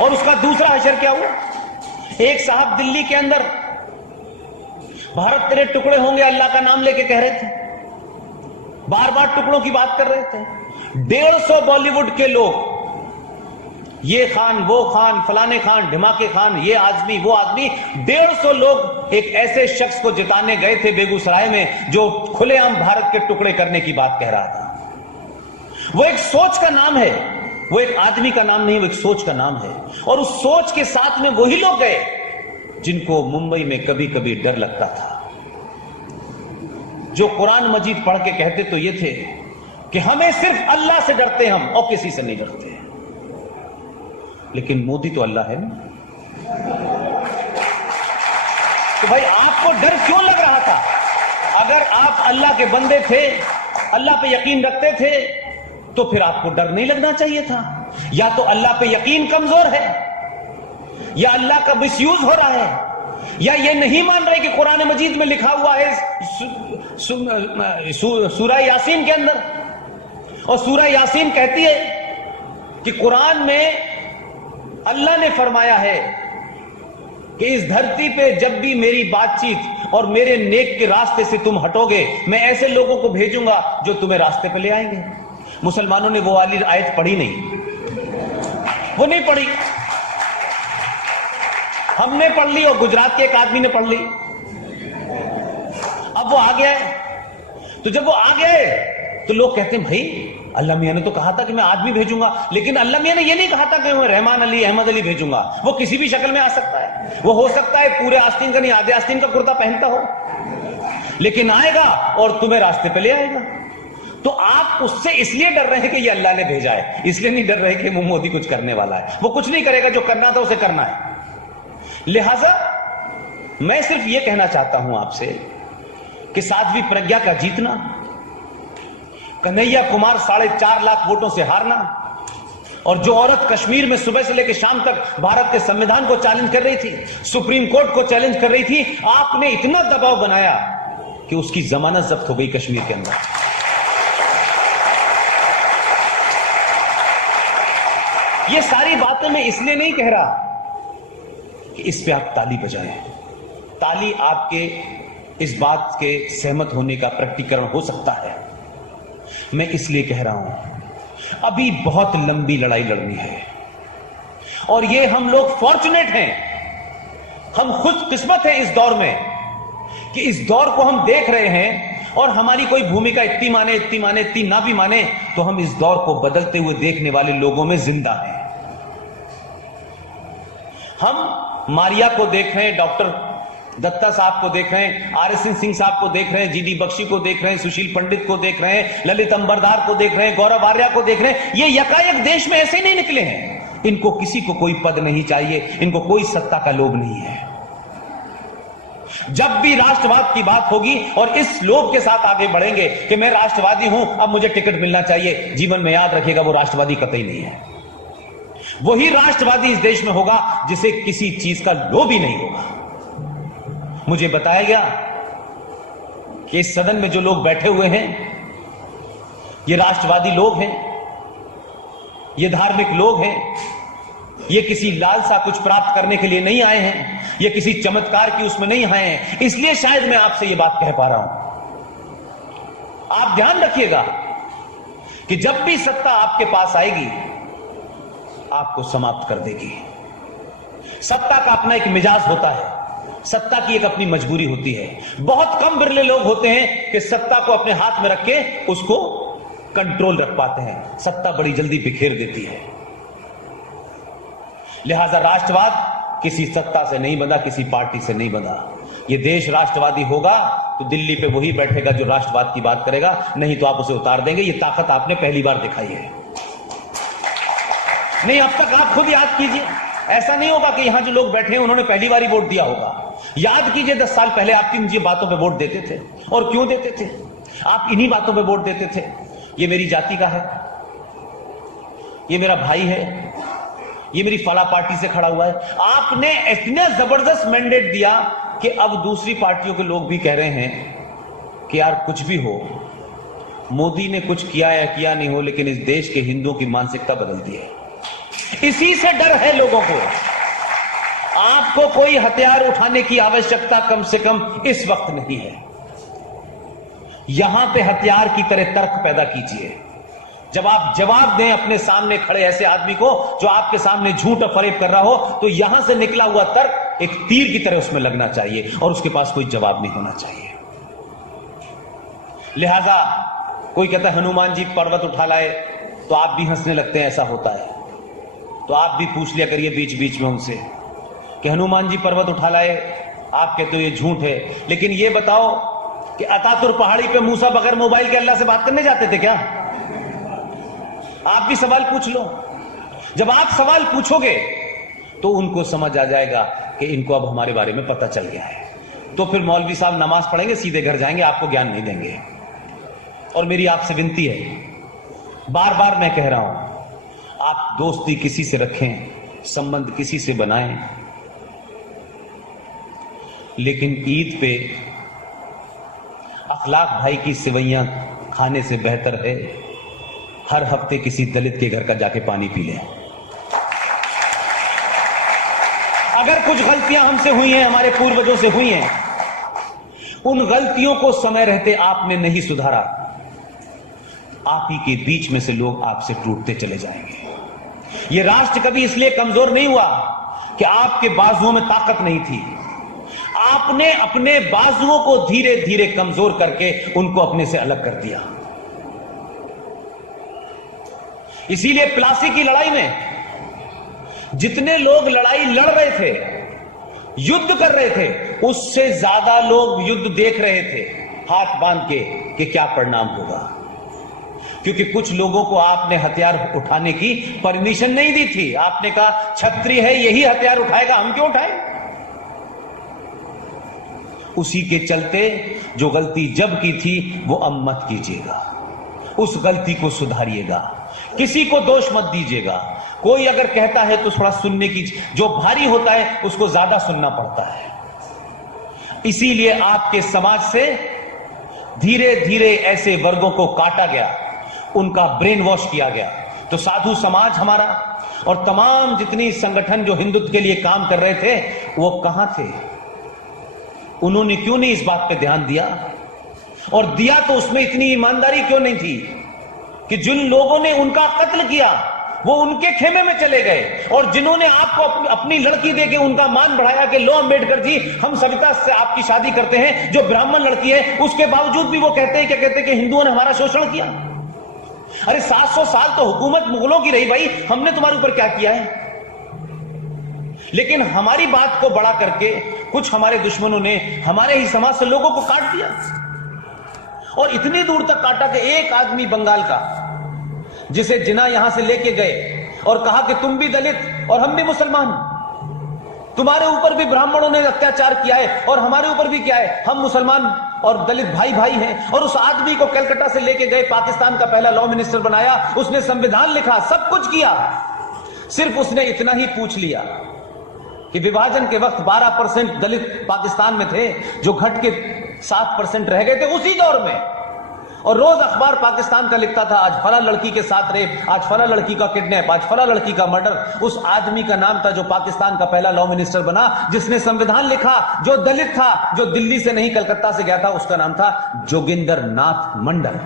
और उसका दूसरा हशर क्या हुआ? एक साहब दिल्ली के अंदर भारत तेरे टुकड़े होंगे अल्लाह का नाम लेके कह रहे थे, बार बार टुकड़ों की बात कर रहे थे। 150 बॉलीवुड के लोग, ये खान वो खान फलाने खान ढिमाके खान, ये आदमी वो आदमी, 150 लोग एक ऐसे शख्स को जिताने गए थे बेगूसराय में जो खुलेआम भारत के टुकड़े करने की बात कह रहा था। वो एक सोच का नाम है, वो एक आदमी का नाम नहीं, वो एक सोच का नाम है। और उस सोच के साथ में वही लोग गए जिनको मुंबई में कभी कभी डर लगता था, जो कुरान मजीद पढ़ के कहते तो ये थे कि हमें सिर्फ अल्लाह से डरते हम और किसी से नहीं डरते। लेकिन मोदी तो अल्लाह है ना, तो भाई आपको डर क्यों लग रहा था? अगर आप अल्लाह के बंदे थे, अल्लाह पे यकीन रखते थे, तो फिर आपको डर नहीं लगना चाहिए था। या तो अल्लाह पे यकीन कमजोर है, या अल्लाह का मिसयूज हो रहा है, या ये नहीं मान रहे कि कुरान मजीद में लिखा हुआ है सूरह यासीन के अंदर, और सूरह यासीन कहती है कि कुरान में अल्लाह ने फरमाया है कि इस धरती पे जब भी मेरी बातचीत और मेरे नेक के रास्ते से तुम हटोगे, मैं ऐसे लोगों को भेजूंगा जो तुम्हें रास्ते पे ले आएंगे। मुसलमानों ने वो वाली आयत पढ़ी नहीं, वो नहीं पढ़ी, हमने पढ़ ली और गुजरात के एक आदमी ने पढ़ ली। अब वो आ गया है, तो जब वो आ गए तो लोग कहते हैं भाई अल्लाह मियां ने तो कहा था कि मैं आदमी भेजूंगा, लेकिन अल्लाह मियां ने ये नहीं कहा था कि मैं रहमान अली अहमद अली भेजूंगा। वो किसी भी शक्ल में आ सकता है, वो हो सकता है पूरे आस्तीन का नहीं आधे आस्तीन का कुर्ता पहनता हो, लेकिन आएगा और तुम्हें रास्ते पे ले आएगा। तो आप उससे इसलिए डर रहे हैं कि ये अल्लाह ने भेजा है, इसलिए नहीं डर रहे कि मोदी कुछ करने वाला है। वो कुछ नहीं करेगा, जो करना था उसे करना है। लिहाजा मैं सिर्फ ये कहना चाहता हूं आपसे कि साध्वी प्रज्ञा का जीतना, कन्हैया कुमार 4.5 लाख वोटों से हारना, और जो औरत कश्मीर में सुबह से लेकर शाम तक भारत के संविधान को चैलेंज कर रही थी, सुप्रीम कोर्ट को चैलेंज कर रही थी, आपने इतना दबाव बनाया कि उसकी जमानत जब्त हो गई कश्मीर के अंदर। ये सारी बातें मैं इसलिए नहीं कह रहा कि इस पे आप ताली बजाएं। ताली आपके इस बात के सहमत होने का प्रकटीकरण हो सकता है। मैं इसलिए कह रहा हूं अभी बहुत लंबी लड़ाई लड़नी है, और ये हम लोग फॉर्चुनेट हैं, हम खुशकिस्मत हैं इस दौर में कि इस दौर को हम देख रहे हैं, और हमारी कोई भूमिका इतनी माने इतनी ना भी माने तो हम इस दौर को बदलते हुए देखने वाले लोगों में जिंदा हैं। हम मारिया को देख रहे हैं, डॉक्टर दत्ता साहब को देख रहे हैं, आरएसएन सिंह साहब को देख रहे हैं, जीडी बख्शी को देख रहे हैं, सुशील पंडित को देख रहे हैं, ललित अंबरदार को देख रहे हैं, गौरव आर्या को देख रहे हैं। ये यकायक देश में ऐसे नहीं निकले हैं। इनको किसी को कोई पद नहीं चाहिए, इनको कोई सत्ता का लोभ नहीं है। जब भी राष्ट्रवाद की बात होगी और इस लोभ के साथ आगे बढ़ेंगे कि मैं राष्ट्रवादी हूं, अब मुझे टिकट मिलना चाहिए, जीवन में याद रखिएगा वो राष्ट्रवादी कतई नहीं है। वही राष्ट्रवादी इस देश में होगा जिसे किसी चीज का लोभ ही नहीं होगा। मुझे बताया गया कि इस सदन में जो लोग बैठे हुए हैं ये राष्ट्रवादी लोग हैं, ये धार्मिक लोग हैं, ये किसी लालसा कुछ प्राप्त करने के लिए नहीं आए हैं, ये किसी चमत्कार की उसमें नहीं आए हैं। इसलिए शायद मैं आपसे ये बात कह पा रहा हूं। आप ध्यान रखिएगा कि जब भी सत्ता आपके पास आएगी आपको समाप्त कर देगी। सत्ता का अपना एक मिजाज होता है, सत्ता की एक अपनी मजबूरी होती है। बहुत कम बिरले लोग होते हैं कि सत्ता को अपने हाथ में रख के उसको कंट्रोल रख पाते हैं। सत्ता बड़ी जल्दी बिखेर देती है। लिहाजा राष्ट्रवाद किसी सत्ता से नहीं बंधा, किसी पार्टी से नहीं बंधा। ये देश राष्ट्रवादी होगा तो दिल्ली पे वही बैठेगा जो राष्ट्रवाद की बात करेगा, नहीं तो आप उसे उतार देंगे। ये ताकत आपने पहली बार दिखाई है। नहीं, अब तक आप खुद याद कीजिए, ऐसा नहीं होगा कि यहां जो लोग बैठे हैं उन्होंने पहली बार ही वोट दिया होगा। याद कीजिए 10 साल पहले आप किन बातों पे वोट देते थे और क्यों देते थे? आप इन्हीं बातों पे वोट देते थे। ये मेरी जाति का है, ये मेरा भाई है, ये मेरी फला पार्टी से खड़ा हुआ है। आपने इतना जबरदस्त मैंडेट दिया कि अब दूसरी पार्टियों के लोग भी कह रहे हैं कि यार कुछ भी हो, मोदी ने कुछ किया या किया नहीं हो, लेकिन इस देश के हिंदुओं की मानसिकता बदल दी है। इसी से डर है लोगों को। आपको कोई हथियार उठाने की आवश्यकता कम से कम इस वक्त नहीं है। यहां पे हथियार की तरह तर्क पैदा कीजिए। जब आप जवाब दें अपने सामने खड़े ऐसे आदमी को जो आपके सामने झूठ और फरेब कर रहा हो, तो यहां से निकला हुआ तर्क एक तीर की तरह उसमें लगना चाहिए और उसके पास कोई जवाब नहीं होना चाहिए। लिहाजा कोई कहता है हनुमान जी पर्वत उठा लाए, तो आप भी हंसने लगते हैं, ऐसा होता है। तो आप भी पूछ लिया करिए बीच बीच में उनसे कि हनुमान जी पर्वत उठा लाए, आप कहते हो ये झूठ है, लेकिन ये बताओ कि अतातुर पहाड़ी पे मूसा बगैर मोबाइल के अल्लाह से बात करने जाते थे क्या? आप भी सवाल पूछ लो। जब आप सवाल पूछोगे तो उनको समझ आ जाएगा कि इनको अब हमारे बारे में पता चल गया है। तो फिर मौलवी साहब नमाज पढ़ेंगे, सीधे घर जाएंगे, आपको ज्ञान नहीं देंगे। और मेरी आपसे विनती है, बार बार मैं कह रहा हूं, आप दोस्ती किसी से रखें, संबंध किसी से बनाएं, लेकिन ईद पे अखलाक भाई की सेवैयां खाने से बेहतर है हर हफ्ते किसी दलित के घर का जाके पानी पी लें। अगर कुछ गलतियां हमसे हुई हैं, हमारे पूर्वजों से हुई हैं, उन गलतियों को समय रहते आपने नहीं सुधारा, आप ही के बीच में से लोग आपसे टूटते चले जाएंगे। यह राष्ट्र कभी इसलिए कमजोर नहीं हुआ कि आपके बाजुओं में ताकत नहीं थी। आपने अपने बाजुओं को धीरे धीरे कमजोर करके उनको अपने से अलग कर दिया। इसीलिए प्लासी की लड़ाई में जितने लोग लड़ाई लड़ रहे थे, युद्ध कर रहे थे, उससे ज्यादा लोग युद्ध देख रहे थे हाथ बांध के कि क्या परिणाम होगा। क्योंकि कुछ लोगों को आपने हथियार उठाने की परमिशन नहीं दी थी। आपने कहा छत्री है, यही हथियार उठाएगा, हम क्यों उठाएं? उसी के चलते जो गलती जब की थी वो अब मत कीजिएगा, उस गलती को सुधारिएगा, किसी को दोष मत दीजिएगा। कोई अगर कहता है तो थोड़ा सुनने की, जो भारी होता है उसको ज्यादा सुनना पड़ता है। इसीलिए आपके समाज से धीरे धीरे ऐसे वर्गों को काटा गया, उनका ब्रेन वॉश किया गया। तो साधु समाज हमारा और तमाम जितनी संगठन जो हिंदुत्व के लिए काम कर रहे थे वो कहां थे? उन्होंने क्यों नहीं इस बात पे ध्यान दिया? और दिया तो उसमें इतनी ईमानदारी क्यों नहीं थी कि जिन लोगों ने उनका कत्ल किया वो उनके खेमे में चले गए, और जिन्होंने आपको अपनी लड़की देके उनका मान बढ़ाया कि लो अंबेडकर जी हम सविता से आपकी शादी करते हैं, जो ब्राह्मण लड़की है, उसके बावजूद भी वो कहते हैं, क्या कहते हैं कि हिंदुओं ने हमारा शोषण किया। अरे 700 साल तो हुकूमत मुगलों की रही भाई, हमने तुम्हारे ऊपर क्या किया है? लेकिन हमारी बात को बड़ा करके कुछ हमारे दुश्मनों ने हमारे ही समाज से लोगों को काट दिया, और इतनी दूर तक काटा कि एक आदमी बंगाल का, जिसे जिना यहां से लेके गए और कहा कि तुम भी दलित और हम भी मुसलमान, तुम्हारे ऊपर भी ब्राह्मणों ने अत्याचार किया है और हमारे ऊपर भी किया है, हम मुसलमान और दलित भाई भाई हैं। और उस आदमी को कलकत्ता से लेके गए, पाकिस्तान का पहला लॉ मिनिस्टर बनाया, उसने संविधान लिखा, सब कुछ किया। सिर्फ उसने इतना ही पूछ लिया कि विभाजन के वक्त 12% दलित पाकिस्तान में थे, जो घट के 7% रह गए थे उसी दौर में। और रोज अखबार पाकिस्तान का लिखता था, आज फला लड़की के साथ रेप, आज फला लड़की का किडनैप, आज फला लड़की का मर्डर। उस आदमी का नाम था जो पाकिस्तान का पहला लॉ मिनिस्टर बना, जिसने संविधान लिखा, जो दलित था, जो दिल्ली से नहीं कलकत्ता से गया था। उसका नाम था जोगिंदर नाथ मंडल।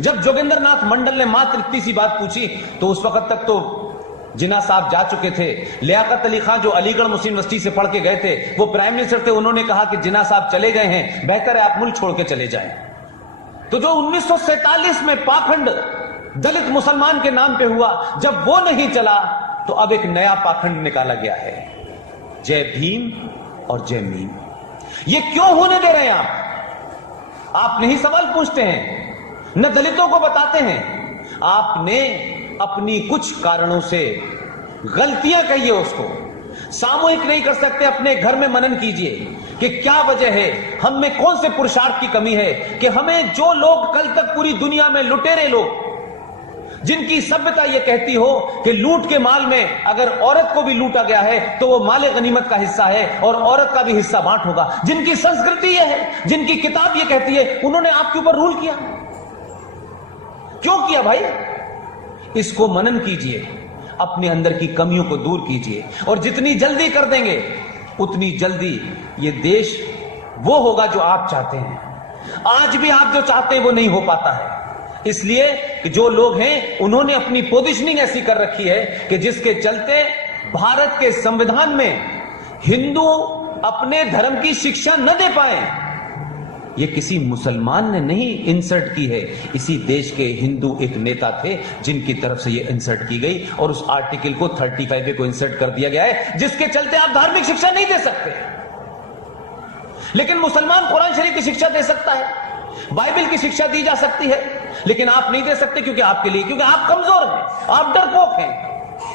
जब जोगिंदर नाथ मंडल ने मात्र इतनी सी बात पूछी तो उस वक्त तक तो जिन्ना साहब जा चुके थे। लियाकत अली खान जो अलीगढ़ मुस्लिम यूनिवर्सिटी से पढ़ के गए थे, वो प्राइम मिनिस्टर थे, उन्होंने कहा कि जिन्ना साहब चले गए हैं, बेहतर है आप मुल्क छोड़ के चले जाएं। तो जो 1947 में पाखंड दलित मुसलमान के नाम पे हुआ, जब वो नहीं चला तो अब एक नया पाखंड निकाला गया है, जय भीम और जय मीम। ये क्यों होने दे रहे हैं आप नहीं सवाल पूछते हैं, न दलितों को बताते हैं। आपने अपनी कुछ कारणों से गलतियां कही है, उसको सामूहिक नहीं कर सकते। अपने घर में मनन कीजिए कि क्या वजह है, हम में कौन से पुरुषार्थ की कमी है कि हमें जो लोग कल तक पूरी दुनिया में लुटेरे लोग, जिनकी सभ्यता यह कहती हो कि लूट के माल में अगर औरत को भी लूटा गया है तो वो माले गनीमत का हिस्सा है और औरत का भी हिस्सा बांट होगा, जिनकी संस्कृति यह है, जिनकी किताब यह कहती है, उन्होंने आपके ऊपर रूल किया। क्यों किया भाई? इसको मनन कीजिए, अपने अंदर की कमियों को दूर कीजिए, और जितनी जल्दी कर देंगे उतनी जल्दी ये देश वो होगा जो आप चाहते हैं। आज भी आप जो चाहते हैं वो नहीं हो पाता है, इसलिए कि जो लोग हैं उन्होंने अपनी पोजीशनिंग ऐसी कर रखी है कि जिसके चलते भारत के संविधान में हिंदू अपने धर्म की शिक्षा न दे पाए। ये किसी मुसलमान ने नहीं इंसर्ट की है, इसी देश के हिंदू एक नेता थे जिनकी तरफ से ये इंसर्ट की गई, और उस आर्टिकल को 35A को इंसर्ट कर दिया गया है, जिसके चलते आप धार्मिक शिक्षा नहीं दे सकते। लेकिन मुसलमान कुरान शरीफ की शिक्षा दे सकता है, बाइबल की शिक्षा दी जा सकती है, लेकिन आप नहीं दे सकते क्योंकि आप कमजोर हैं, आप डरपोक हैं,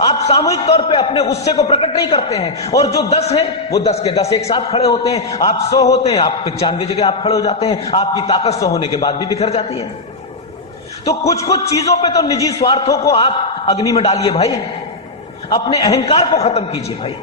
आप सामूहिक तौर पे अपने गुस्से को प्रकट नहीं करते हैं, और जो 10 हैं वो 10 के 10 एक साथ खड़े होते हैं। आप 100 होते हैं, आप 95 जगह आप खड़े हो जाते हैं, आपकी ताकत 100 होने के बाद भी बिखर जाती है। तो कुछ कुछ चीजों पे तो निजी स्वार्थों को आप अग्नि में डालिए भाई, अपने अहंकार को खत्म कीजिए भाई।